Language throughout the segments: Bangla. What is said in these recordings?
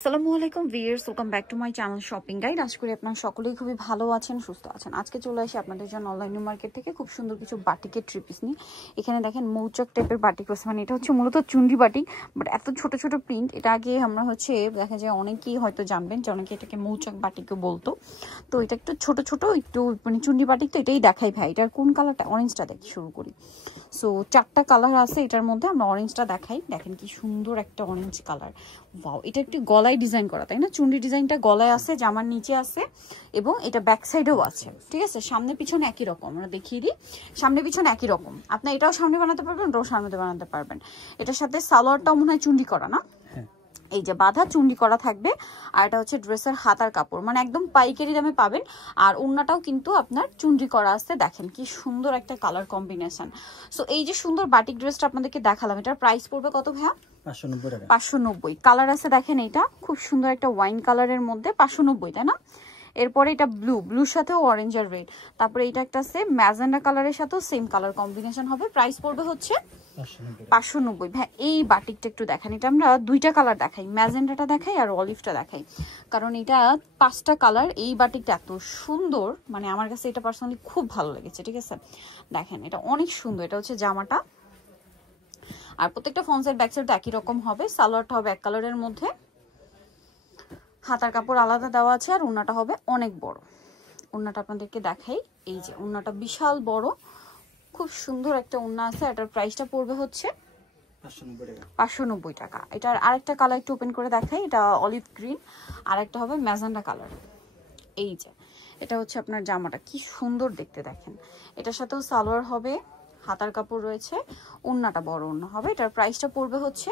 আসসালামু আলাইকুম viewers, welcome back to my channel shopping guide. আশা করি আপনারা সকলেই খুবই ভালো আছেন, সুস্থ আছেন। আজকে চলে আসি আপনাদের জন্য অনলাইন মার্কেট থেকে খুব সুন্দর কিছু বাটিকের থ্রি পিস নিয়ে। এখানে দেখেন মৌচাক টাইপের বাটিক রয়েছে, মানে এটা হচ্ছে মূলত চুন্ডি বাটিক, বাট এত ছোট ছোট প্রিন্ট। এটা আগে আমরা হচ্ছে দেখা যায় অনেকেই হয়তো জানবেন যে অনেকে এটাকে মৌচাক বাটিকও বলতো। তো এটা একটু ছোট ছোট একটু মানে চুন্ডি বাটিক, তো এটাই দেখাই ভাই। এটার কোন কালারটা? অরেঞ্জটা দেখি শুরু করি। সো চারটা কালার আছে এটার মধ্যে, আমরা অরেঞ্জটা দেখাই। দেখেন কি সুন্দর একটা অরেঞ্জ কালার। ওয়াও, এটা একটু গলায় ডিজাইন করা, তাই না? চুন্ডি ডিজাইনটা গলায় আছে, জামার নিচে আছে, এবং এটা ব্যাক সাইডেও আছে। ঠিক আছে, সামনে পিছনে একই রকম। আমরা দেখিয়ে দিই, সামনে পিছনে একই রকম। আপনি এটাও সামনে বানাতে পারবেন, এটাও সামনে বানাতে পারবেন। এটার সাথে সালোয়ারটাও মনে হয় চুন্ডি করা, না? এই যে বাঁধা চুন্ডি করা থাকবে। আর এটা হচ্ছে ড্রেসের হাতার কাপড়, মানে একদম পাইকারি দামে পাবেন। আর ওড়নাটাও কিন্তু আপনার চুন্ডি করা আছে। দেখেন কি সুন্দর একটা কালার কম্বিনেশন। সো এই যে সুন্দর বাটিক ড্রেসটা আপনাদেরকে দেখালাম, এটার প্রাইস পড়বে কত ভাইয়া? 590 টাকা। 590। কালার আছে দেখেন, এটা খুব সুন্দর একটা ওয়াইন কালারের মধ্যে 590, তাই না? এরপরে এটা ব্লুর সাথেও অরেঞ্জ আর রেড। তারপরে এটা একটা সেম ম্যাজেন্ডা কালারের সাথেও সেম কালার কম্বিনেশন হবে। প্রাইস পড়বে হচ্ছে 590। ভাই এই বাটিকটা একটু দেখেন, এটা আমরা দুইটা কালার দেখাই, ম্যাজেন্ডাটা দেখাই আর অলিভটা দেখাই, কারণ এটা 5টা কালার। এই বাটিকটা এত সুন্দর, মানে আমার কাছে এটা পার্সোনালি খুব ভালো লেগেছে। ঠিক আছে, দেখেন এটা অনেক সুন্দর। এটা হচ্ছে জামাটা, আর প্রত্যেকটা ফ্রন্ট সাইড ব্যাক সাইড একই রকম হবে। সালোয়ারটা হবে এক কালারের মধ্যে, হাতার কাপড় আলাদা দেওয়া আছে, আর ওড়নাটা হবে অনেক বড়। ওড়নাটা আপনাদেরকে দেখাই, এই যে ওড়নাটা বিশাল বড়, খুব সুন্দর একটা ওড়না আছে। এটার প্রাইসটা পড়বে হচ্ছে 590 টাকা। এটার আরেকটা কালার একটু ওপেন করে দেখাই, এটা অলিভ গ্রিন, আর একটা হবে ম্যাজেন্ডা কালার। এই যে এটা হচ্ছে আপনার জামাটা, কি সুন্দর দেখতে দেখেন। এটার সাথেও সালোয়ার হবে, হাতার কাপড় রয়েছে, ওড়নাটা বড় ওড়না হবে। এটার প্রাইসটা পড়বে হচ্ছে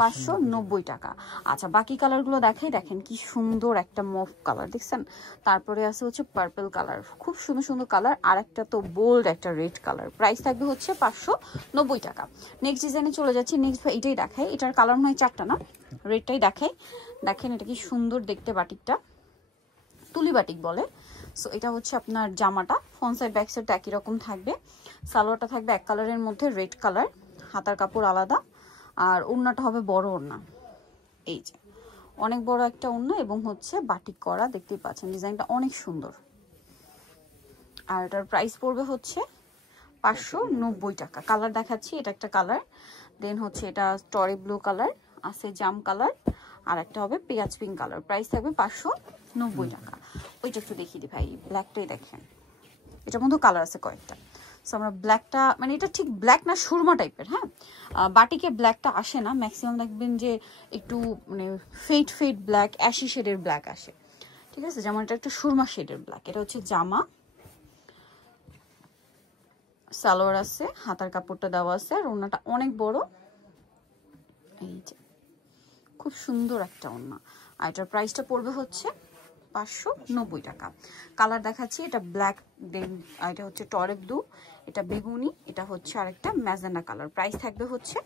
590 টাকা। আচ্ছা, বাকি কালারগুলো দেখাই। দেখেন কি সুন্দর একটা মভ কালার, দেখছেন? তারপরে আছে হচ্ছে পার্পল কালার, খুব সুন্দর সুন্দর কালার। আর একটা তো বোল্ড একটা রেড কালার। প্রাইস থাকবে হচ্ছে 590 টাকা। নেক্সট ডিজাইনে চলে যাচ্ছি। নেক্সট এটাই দেখাই, এটার কালার নয় 4টা, না? রেডটাই দেখাই। দেখেন এটা কি সুন্দর দেখতে বাটিকটা, তুলি বাটিক বলে। সো এটা হচ্ছে আপনার জামাটা, ফ্রন্ট সাইড ব্যাক সাইড একই রকম থাকবে। সালোয়ারটা থাকবে এক কালারের মধ্যে, রেড কালার, হাতার কাপড় আলাদা, আর ওড়নাটা হবে বড় ওড়না। এই যে অনেক বড় একটা ওড়না, এবং হচ্ছে বাটিক করা, দেখতেই পাচ্ছেন ডিজাইনটা অনেক সুন্দর। আর এটার প্রাইস পড়বে হচ্ছে 590 টাকা। কালার দেখাচ্ছি, এটা একটা কালার, দেন হচ্ছে এটা স্টরি ব্লু কালার আছে, জাম কালার, আর একটা হবে পেঁয়াজ পিঙ্ক কালার। প্রাইস থাকবে 590 টাকা। ওইটা একটু দেখিয়ে দিই ভাই, ব্ল্যাকটাই দেখেন, এটার মধ্যে কালার আছে কয়েকটা। সো আমরা ব্ল্যাকটা, মানে এটা ঠিক ব্ল্যাক না, সুরমা টাইপের। হ্যাঁ, বাটিকে ব্ল্যাকটা আসে না, ম্যাক্সিমাম দেখবেন যে একটু মানে ফেড ব্ল্যাক, অ্যাশি শেডের ব্ল্যাক আসে। ঠিক আছে, যেমন এটা একটু সুরমা শেডের ব্ল্যাক। এটা হচ্ছে জামা, সালোয়ার আছে, হাতার কাপড়টা দেওয়া আছে, আর ওড়নাটা অনেক বড়। এই যে খুব সুন্দর একটা ওড়না। আর এটার প্রাইসটা পড়বে হচ্ছে 590 টাকা। কালার দেখাচ্ছি, এটা ব্ল্যাক, দেন এটা হচ্ছে টরে ব্লু, এটা বেগুনি, এটা হচ্ছে আরেকটা ম্যাজেন্ডা কালার। প্রাইস থাকবে হচ্ছে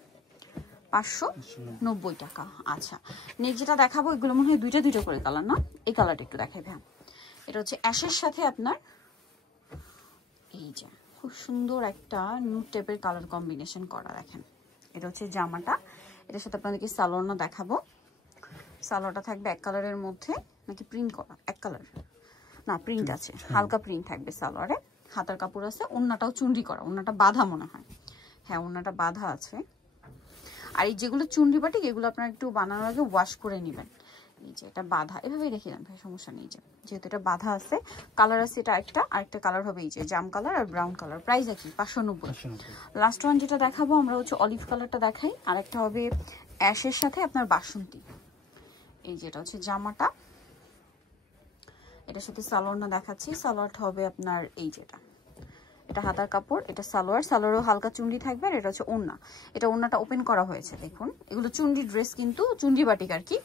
590 টাকা। আচ্ছা, নেক্সট যেটা দেখাবো, এগুলো মনে হয় দুইটা দুইটা করে কালার, না? এই কালারটা একটু দেখাই ভাই। এটা হচ্ছে অ্যাশের সাথে আপনার এই যে খুব সুন্দর একটা নিউড টাইপের কালার কম্বিনেশন করা। দেখেন এটা হচ্ছে জামাটা, এটার সাথে আপনাদেরকে সালোয়ারটা দেখাবো। সালোয়ারটা থাকবে এক কালারের মধ্যে, নাকি প্রিন্ট করা? এক কালার না, প্রিন্ট আছে, হালকা প্রিন্ট থাকবে সালোয়ারে। হাতার কাপড় আছে, ওড়নাটাও চুন্ডি করা, ওড়নাটা বাঁধা মনে হয়। হ্যাঁ, ওড়নাটা বাঁধা আছে। আর এই যেগুলো চুন্ডি বাটিক, এগুলো আপনারা একটু বানানোর আগে ওয়াশ করে নেবেন। এই যে এটা বাঁধা, এভাবেই রেখে দেন ভাই, সমস্যা নেই। যে যেহেতু এটা বাঁধা আছে, কালার আছে এটা আরেকটা কালার হবে এই যে জাম কালার আর ব্রাউন কালার। প্রাইস একই 590। লাস্ট ওয়ান যেটা দেখাবো আমরা হচ্ছে অলিভ কালারটা দেখাই, আর একটা হবে অ্যাশের সাথে আপনার বাসন্তী। এই যেটা হচ্ছে জামাটা, এটার সাথে সালোয়ারটা দেখাচ্ছি। সালোয়ারটা হবে আপনার এই যেটা, এটা হাতার কাপড়, এটা সালোয়ারও হালকা চুন্ডি থাকবে, আর এটা হচ্ছে ওড়না। এটা ওড়নাটা ওপেন করা হয়েছে, দেখুন। এগুলো চুন্ডি ড্রেস, কিন্তু চুন্ডি বাটিক আর কি,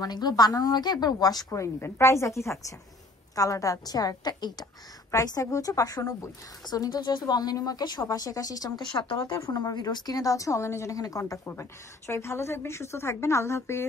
মানে এগুলো বানানোর আগে একবার ওয়াশ করে নেবেন। প্রাইস একই থাকছে, কালারটা আছে আর একটা এইটা। প্রাইস থাকবে হচ্ছে 590। সো নিতে চলে আসবে অনলাইন মার্কেট, সব 80 ইস্টার্নকে 7 তলাতে। আর ফোন নাম্বার ভিডিওস কিনে দেওয়া আছে, অনলাইনে জন্য এখানে কন্ট্যাক্ট করবেন। সবাই ভালো থাকবেন, সুস্থ থাকবেন, আল্লাহ হাফেজ।